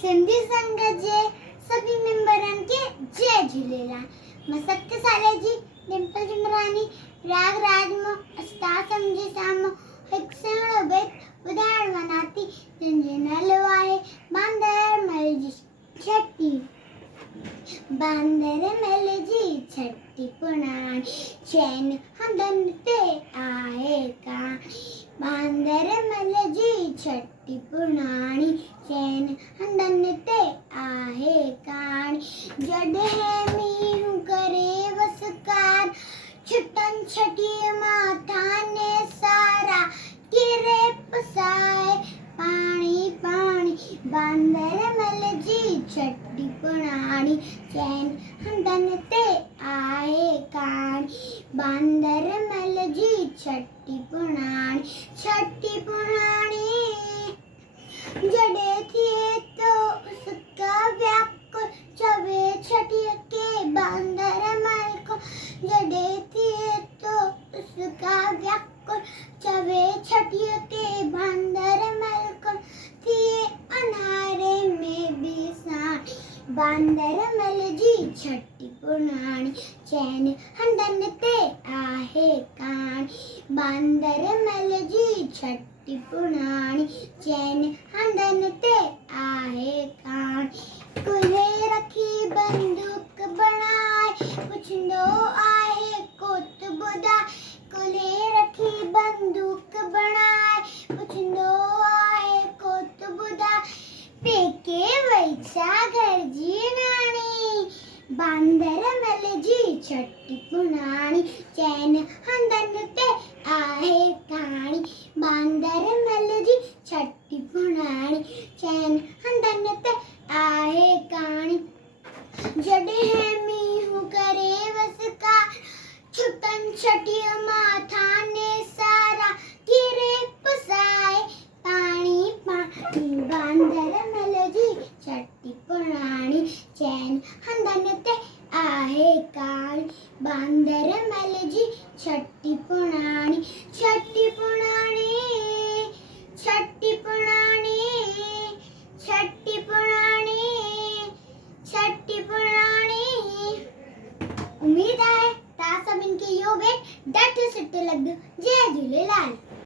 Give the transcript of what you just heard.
सिंधी संघ जे सभी मेंबरनि खे जय झूलेलाल। मां सत्यसाले जी डिंपल चंद्रानी राग राजमो अस्ता समझी सामो हिकु सुहिणो बेत ॿुधाइण वञा थी, जंहिंजो नालो आहे बांदर मल जी छटी। बांदर मल जी छटी पुणाणी, चैन हंधनि ते आहे काणी। बांदर मल जी छटी पुणाणी, चैन हंधनि ते आहे काणी। जॾहिं मींहुं करे वसकार, छुटनि छटीअ मां थाने सारा, किरे पुसाए पाणी पाणी। बांदर मल जी छटी पुणाणी, चैन हंधनि ते आहे काणी। बांदर मल जी छटी पुणाणी, छटी पुणाणी। जॾहिं थिए तो उसका व्याकुल, चवे छटीअ खे बांदर मल को। जॾहिं थिए तो उसका व्याकुल, चवे छटीअ खे बांदर मल को। थिए अन्हारे में भी साणी, बांदर मल जी छटी पुणाणी, चैन हंधनि ते आहे काणी। बांदर मल जी छटी पुणाणी, चैन हंधनि ते आहे काणी। कुल्हे रखी बंदूक बणाए, पुछंदो आहे कोत ॿुधाए। कुल्हे रखी बंदूक बणाए, पुछंदो आहे कोत ॿुधाए। पेके वई छा घर जी नाणी, बांदर मल जी छटी पुणाणी, चैन हंधनि ते आहे काणी। बांदर मल जी छटी पुणाणी, चैन हंधनि ते आहे काणी। जॾहिं मींहुं करे वसकार, छुटनि छटीअ मां थाने सारा, किरे पुसाए पाणी पाणी। बांदर मल जी छटी पुणाणी, चैन हंधनि ते आहे काणी। बांदर मल जी छटी पुणाणी, छटी पुणाणी, छटी पुणाणी, छटी